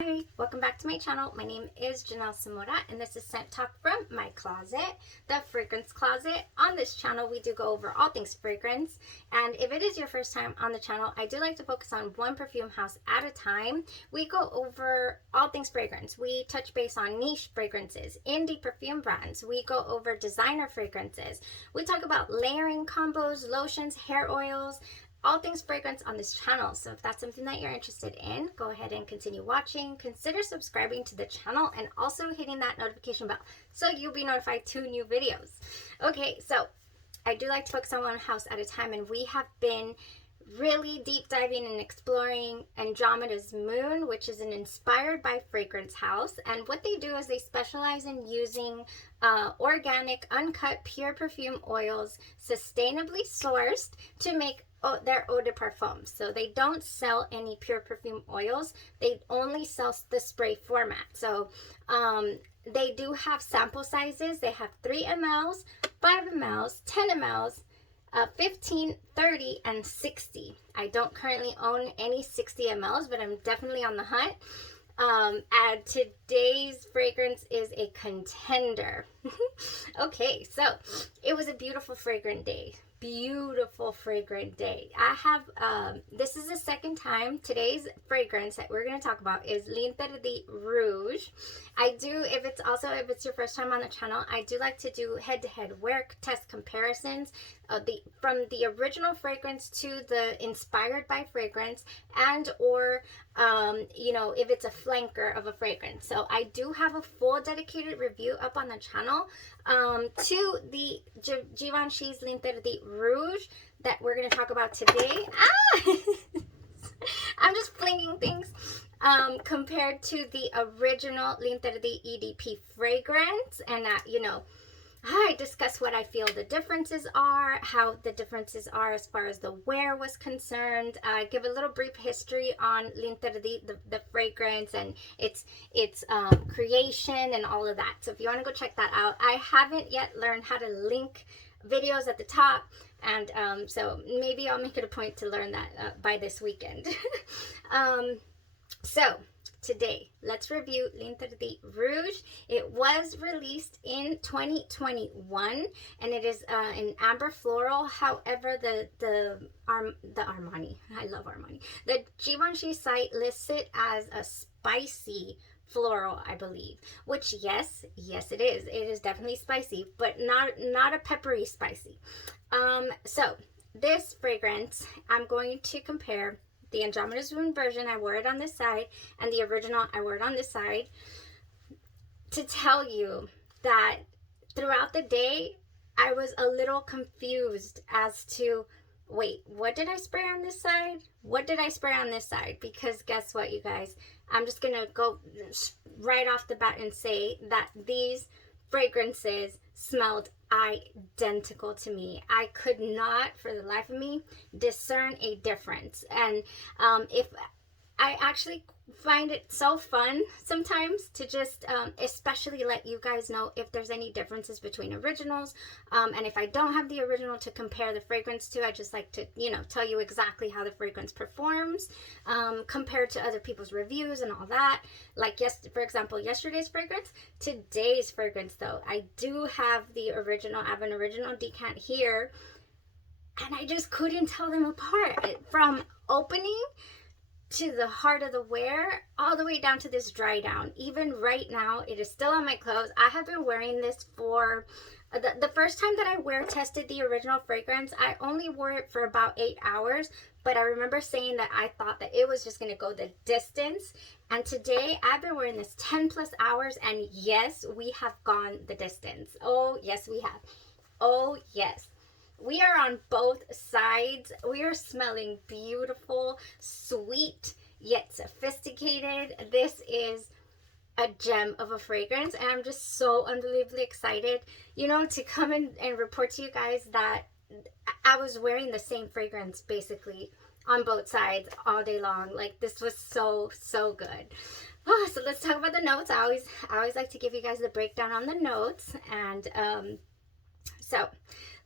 Hi, welcome back to my channel. My name is Janelle Samora and this is Scent Talk from my closet, the fragrance closet. On this channel we do go over all things fragrance, and if it is your first time on the channel, I do like to focus on one perfume house at a time. We go over all things fragrance. We touch base on niche fragrances, indie perfume brands. We go over designer fragrances. We talk about layering combos, lotions, hair oils, all things fragrance on this channel. So if that's something that you're interested in, go ahead and continue watching. Consider subscribing to the channel and also hitting that notification bell so you'll be notified to new videos. Okay, so I do like to focus on one house at a time, and we have been really deep diving and exploring Andromeda's Moon, which is an inspired by fragrance house. And what they do is they specialize in using organic, uncut, pure perfume oils, sustainably sourced, to make their eau de parfum. So they don't sell any pure perfume oils. They only sell the spray format. So they do have sample sizes. They have 3 mLs, 5 mLs, 10 mLs, 15, 30, and 60. I don't currently own any 60 mLs, but I'm definitely on the hunt. And today's fragrance is a contender. Okay, so it was a beautiful fragrant day. Beautiful fragrant day. I have this is the second time. Today's fragrance that we're going to talk about is L'Interdit Rouge. I do, if it's your first time on the channel, I do like to do head-to-head wear test comparisons from the original fragrance to the inspired by fragrance, and or you know, if it's a flanker of a fragrance. So I do have a full dedicated review up on the channel to the Givenchy's L'Interdit Rouge that we're going to talk about today. I'm just flinging things. Compared to the original L'Interdit EDP fragrance, and you know, I discuss what I feel the differences are, how the differences are as far as the wear was concerned. I give a little brief history on L'Interdit, the fragrance, and its creation and all of that. So if you want to go check that out, I haven't yet learned how to link videos at the top, and so maybe I'll make it a point to learn that by this weekend. So today, let's review L'Interdit Rouge. It was released in 2021, and it is an amber floral. However, the Armani, I love Armani. The Givenchy site lists it as a spicy floral, I believe. Which yes, it is. It is definitely spicy, but not a peppery spicy. So this fragrance, I'm going to compare the Andromeda's Moon version. I wore it on this side, and the original, I wore it on this side, to tell you that throughout the day I was a little confused as to, wait, what did I spray on this side? What did I spray on this side? Because guess what, you guys, I'm just gonna go right off the bat and say that these fragrances smelled identical to me. I could not for the life of me discern a difference. And if I actually find it so fun sometimes to just especially let you guys know if there's any differences between originals, and if I don't have the original to compare the fragrance to, I just like to, you know, tell you exactly how the fragrance performs compared to other people's reviews and all that. Like, for example, yesterday's fragrance, today's fragrance though, I do have the original. I have an original decant here, and I just couldn't tell them apart from opening to the heart of the wear, all the way down to this dry down. Even right now, it is still on my clothes. I have been wearing this for the first time that I wear tested the original fragrance. I only wore it for about 8 hours, but I remember saying that I thought that it was just going to go the distance. And today I've been wearing this 10 plus hours, and yes, we have gone the distance. Oh yes, we have. Oh yes. We are on both sides. We are smelling beautiful, sweet, yet sophisticated. This is a gem of a fragrance, and I'm just so unbelievably excited, you know, to come in and report to you guys that I was wearing the same fragrance basically on both sides all day long. Like, this was so good. Oh, so let's talk about the notes. I always like to give you guys the breakdown on the notes, and so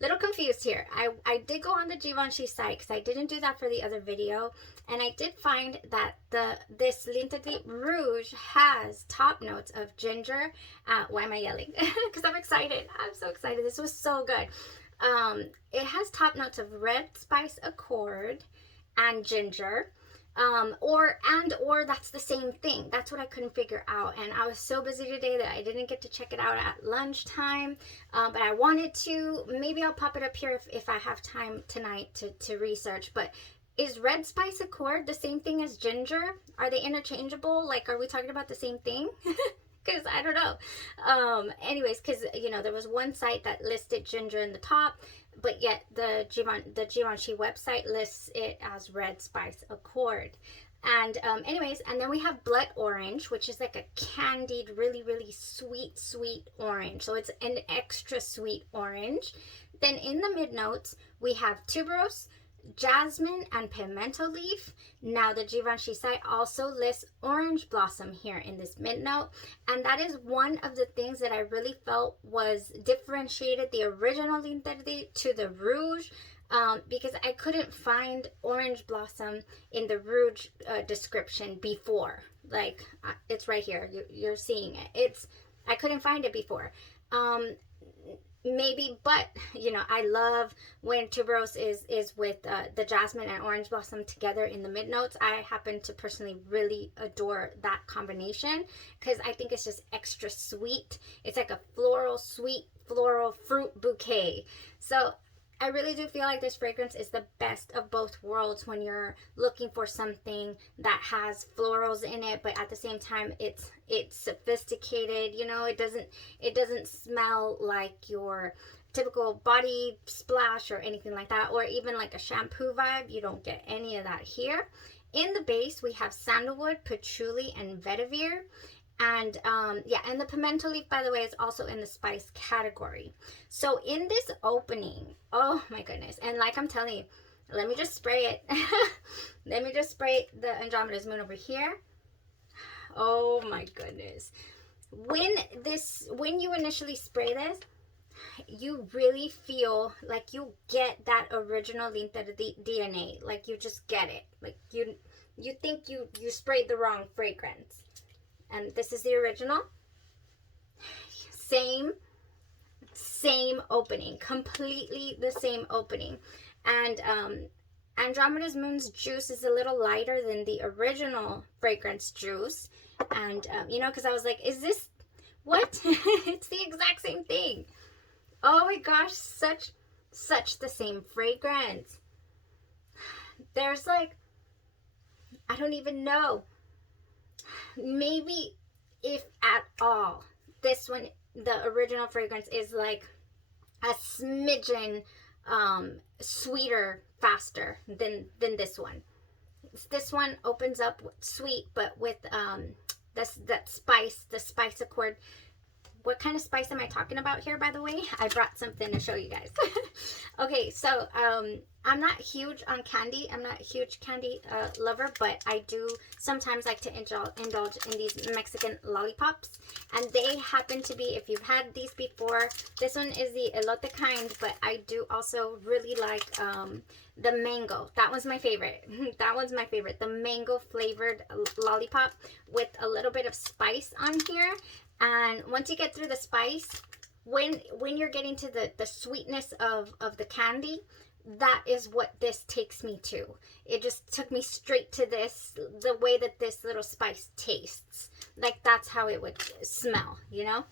little confused here. I did go on the Givenchy site because I didn't do that for the other video. And I did find that this L'Interdit Rouge has top notes of ginger. Why am I yelling? Because I'm excited. I'm so excited. This was so good. It has top notes of red spice accord and ginger. Or that's the same thing. That's what I couldn't figure out. And I was so busy today that I didn't get to check it out at lunchtime. But I wanted to. Maybe I'll pop it up here if I have time tonight to research. But is red spice accord the same thing as ginger? Are they interchangeable? Like, are we talking about the same thing? Because I don't know. Anyways, because, you know, there was one site that listed ginger in the top, but yet the Givenchy website lists it as red spice accord. And anyways, and then we have blood orange, which is like a candied, really, really sweet orange. So it's an extra sweet orange. Then in the mid notes, we have tuberose, jasmine, and pimento leaf. Now the Givenchy site also lists orange blossom here in this mid note, and that is one of the things that I really felt was differentiated the original L'Interdit to the Rouge, because I couldn't find orange blossom in the Rouge description before. Like, it's right here, you're seeing it. I couldn't find it before. Maybe, but you know, I love when tuberose is with the jasmine and orange blossom together in the mid notes. I happen to personally really adore that combination because I think it's just extra sweet. It's like a sweet floral fruit bouquet. So I really do feel like this fragrance is the best of both worlds when you're looking for something that has florals in it, but at the same time it's sophisticated. You know, it doesn't smell like your typical body splash or anything like that, or even like a shampoo vibe. You don't get any of that here. In the base, we have sandalwood, patchouli, and vetiver. And yeah, and the pimento leaf, by the way, is also in the spice category. So in this opening, oh my goodness, and like I'm telling you, let me just spray it. Let me just spray the Andromeda's Moon over here. Oh my goodness. When you initially spray this, you really feel like you get that original L'Interdit DNA. Like, you just get it. Like, you think you sprayed the wrong fragrance. And this is the original. Same opening. Completely the same opening. And Andromeda's Moon's juice is a little lighter than the original fragrance juice. And, you know, because I was like, is this... What? It's the exact same thing. Oh my gosh, such the same fragrance. There's like... I don't even know. Maybe, if at all, this one, the original fragrance, is like a smidgen sweeter, faster than this one. This one opens up sweet, but with that spice, the spice accord. What kind of spice am I talking about here, by the way? I brought something to show you guys. Okay, so I'm not huge on candy. I'm not a huge candy lover, but I do sometimes like to indulge in these Mexican lollipops. And they happen to be, if you've had these before, this one is the elote kind, but I do also really like the mango. That one's my favorite. That one's my favorite. The mango flavored lollipop with a little bit of spice on here. And once you get through the spice, when you're getting to the sweetness of the candy, that is what this takes me to. It just took me straight to this, the way that this little spice tastes. Like, that's how it would smell, you know?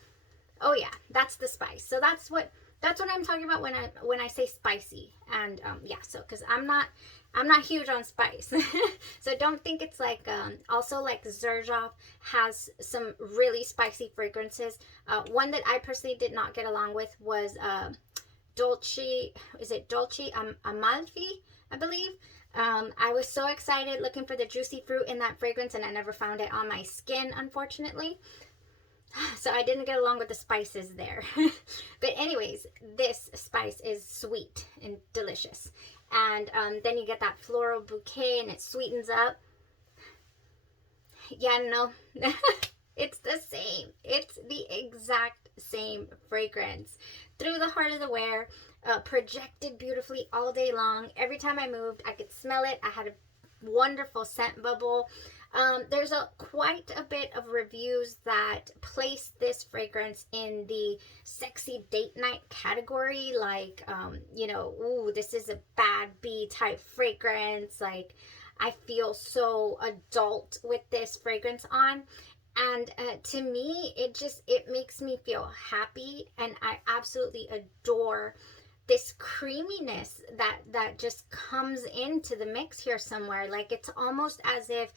Oh yeah, that's the spice. So that's what I'm talking about when I say spicy. And yeah, so because I'm not huge on spice. So don't think it's like, also like Xerjoff has some really spicy fragrances. One that I personally did not get along with was Dolce Amalfi, I believe. I was so excited looking for the juicy fruit in that fragrance, and I never found it on my skin, unfortunately. So I didn't get along with the spices there. But anyways, this spice is sweet and delicious. And then you get that floral bouquet and it sweetens up. Yeah, no, it's the same. It's the exact same fragrance. Through the heart of the wear, projected beautifully all day long. Every time I moved, I could smell it. I had wonderful scent bubble. There's quite a bit of reviews that place this fragrance in the sexy date night category, like, you know, ooh, this is a bad bee type fragrance. Like, I feel so adult with this fragrance on. And to me, it makes me feel happy, and I absolutely adore this creaminess that just comes into the mix here somewhere. Like, it's almost as if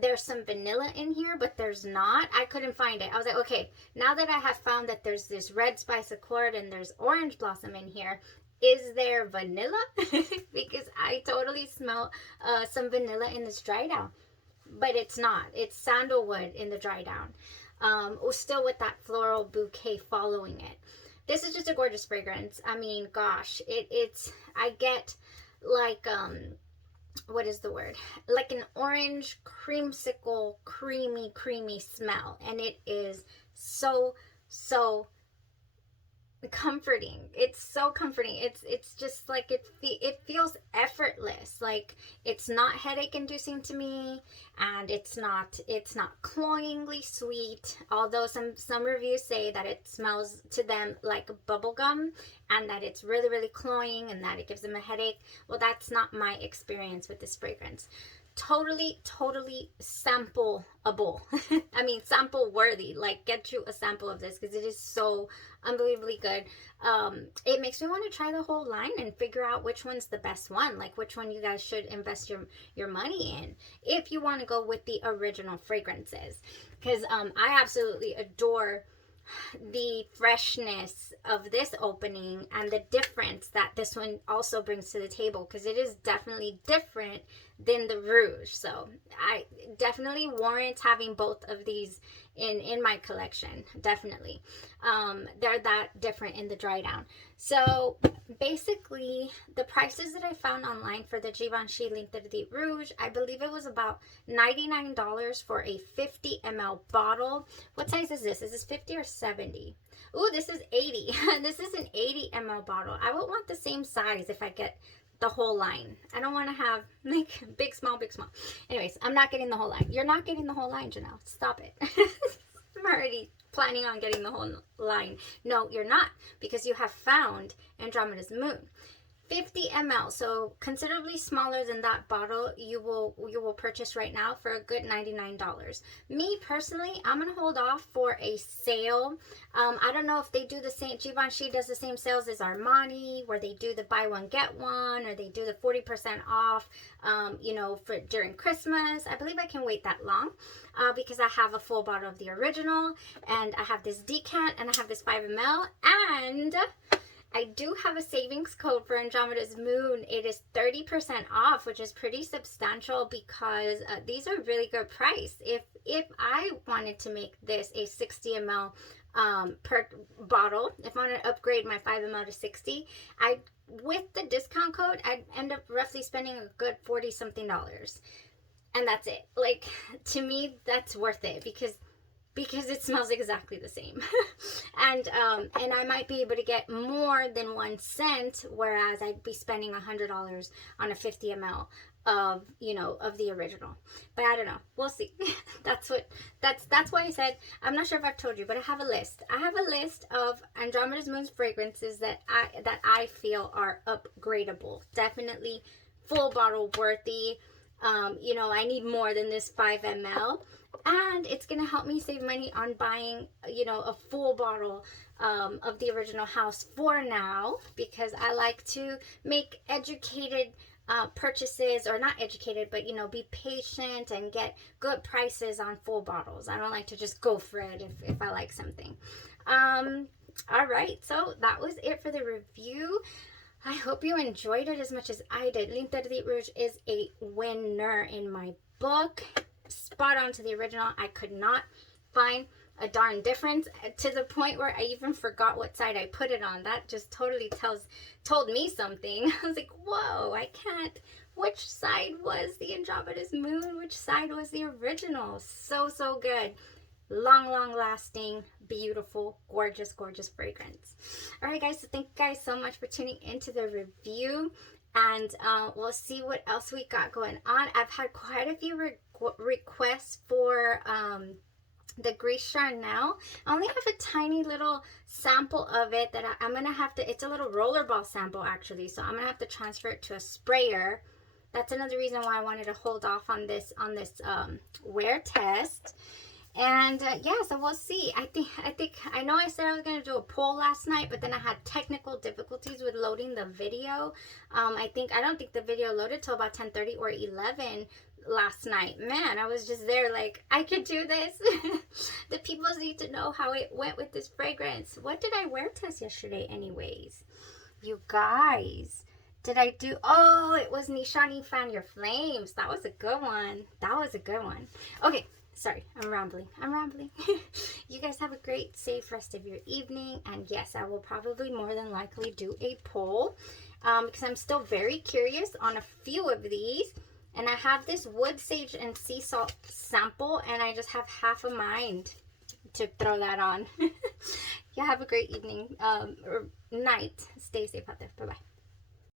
there's some vanilla in here, but there's not. I couldn't find it. I was like, okay, now that I have found that there's this red spice accord and there's orange blossom in here, is there vanilla? Because I totally smell some vanilla in this dry down, but it's not. It's sandalwood in the dry down, still with that floral bouquet following it. This is just a gorgeous fragrance. I mean, gosh, I get like, what is the word? Like an orange creamsicle, creamy smell. And it is so comforting. It's so comforting. It's just like it feels effortless. Like, it's not headache inducing to me, and it's not cloyingly sweet, although some reviews say that it smells to them like bubblegum, and that it's really cloying, and that it gives them a headache. Well, that's not my experience with this fragrance. Totally sampleable. I mean, sample worthy. Like, get you a sample of this, because it is so unbelievably good. It makes me want to try the whole line and figure out which one's the best one, like which one you guys should invest your money in if you want to go with the original fragrances, because I absolutely adore the freshness of this opening and the difference that this one also brings to the table, because it is definitely different than the Rouge. So I definitely warrant having both of these in my collection. Definitely. They're that different in the dry down. So basically, the prices that I found online for the Givenchy L'Interdit Rouge, I believe it was about $99 for a 50 ml bottle. What size is this? Is this 50 or 70? Ooh, this is 80. This is an 80 ml bottle. I would want the same size if I get the whole line. I don't want to have like big, small. Anyways, I'm not getting the whole line. You're not getting the whole line, Janelle. Stop it. I'm already planning on getting the whole line. No, you're not, because you have found Andromeda's Moon. 50 ml, so considerably smaller than that bottle you will purchase right now for a good $99. Me personally, I'm gonna hold off for a sale. I don't know if they do the same. Givenchy does the same sales as Armani, where they do the buy one get one, or they do the 40% off. You know, for during Christmas. I believe I can wait that long because I have a full bottle of the original, and I have this decant, and I have this 5 ml, and I do have a savings code for Andromeda's Moon. It is 30% off, which is pretty substantial, because these are really good price. If I wanted to make this a 60 ml per bottle, if I want to upgrade my 5 ml to 60, with the discount code, I'd end up roughly spending a good $40 something. And that's it. Like, to me, that's worth it, because it smells exactly the same. And I might be able to get more than one scent, whereas I'd be spending $100 on a 50 ml of, you know, of the original. But I don't know. We'll see. That's why I said, I'm not sure if I've told you, but I have a list. I have a list of Andromeda's Moon's fragrances that I feel are upgradable. Definitely full bottle worthy. You know, I need more than this 5 ml. And it's going to help me save money on buying, you know, a full bottle of the original house for now, because I like to make educated purchases, or not educated, but, you know, be patient and get good prices on full bottles. I don't like to just go for it if I like something. All right, so that was it for the review. I hope you enjoyed it as much as I did. L'Interdit Rouge is a winner in my book. Spot on to the original. I could not find a darn difference, to the point where I even forgot what side I put it on. That just totally told me something. I was like, whoa, I can't. Which side was the Andromeda's Moon? Which side was the original? So good. Long lasting, beautiful, gorgeous fragrance. All right, guys, so thank you guys so much for tuning into the review. And we'll see what else we got going on. I've had quite a few requests for the Grease Charnel. I only have a tiny little sample of it that I'm going to have to, it's a little rollerball sample actually, so I'm going to have to transfer it to a sprayer. That's another reason why I wanted to hold off on this wear test. And yeah, so we'll see. I know I said I was going to do a poll last night, but then I had technical difficulties with loading the video. I don't think the video loaded till about 10:30 or 11 last night. Man, I was just there like, I could do this. The people need to know how it went with this fragrance. What did I wear test yesterday anyways? You guys, did I do, oh, it was Nishani Fan Your Flames. That was a good one. That was a good one. Okay, sorry, I'm rambling. You guys have a great, safe rest of your evening. And yes, I will probably more than likely do a poll because I'm still very curious on a few of these. And I have this wood sage and sea salt sample, and I just have half a mind to throw that on. You have a great evening or night. Stay safe out there. Bye-bye.